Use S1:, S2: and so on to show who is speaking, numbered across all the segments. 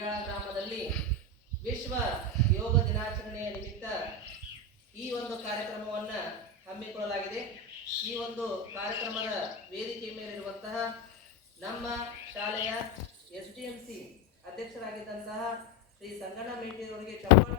S1: ಕಲ್ಯಾಣ ಗ್ರಾಮದಲ್ಲಿ ವಿಶ್ವ ಯೋಗ ದಿನಾಚರಣೆಯ ನಿಮಿತ್ತ ಈ ಒಂದು ಕಾರ್ಯಕ್ರಮವನ್ನು ಹಮ್ಮಿಕೊಳ್ಳಲಾಗಿದೆ. ಈ ಒಂದು ಕಾರ್ಯಕ್ರಮದ ವೇದಿಕೆ ಮೇಲಿರುವಂತಹ ನಮ್ಮ ಶಾಲೆಯ ಎಸ್ ಡಿ ಎಂ ಸಿ ಅಧ್ಯಕ್ಷರಾಗಿದ್ದಂತಹ ಶ್ರೀ ಸಂಗಣ್ಣ ಮೇಟಿಯವರಿಗೆ ಚಪ್ಪಾಳೆ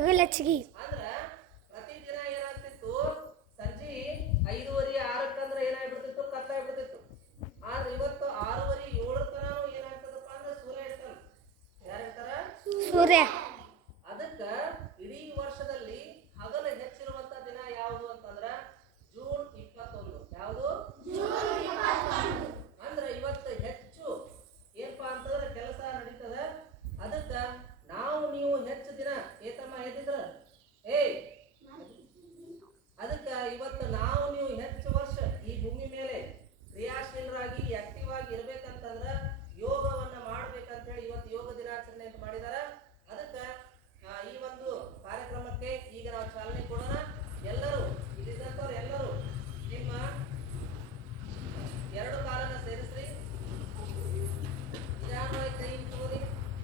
S1: ಅಗಲ ಹೆಚ್ಚಿಗೆ ಅಂದ್ರ ಪ್ರತಿದಿನ ಏನಾಗ್ತಿತ್ತು? ಸಂಜೆ ಐದೂವರೆ ಆರಕ್ಕಂದ್ರ ಏನಾಗ್ಬಿಡ್ತಿತ್ತು? ಕತ್ತಾಗ್ಬಿಡ್ತಿತ್ತು. ಆದ್ರೆ ಇವತ್ತು ಆರೂವರೆ ಏಳರ ತನೂ ಏನಾಗ್ತದಪ್ಪ ಅಂದ್ರೆ ಸೂರ್ಯ ಇರ್ತಾನ. ಯಾರು ಇರ್ತಾರ?
S2: ಸೂರ್ಯ.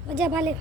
S2: मज़ा भले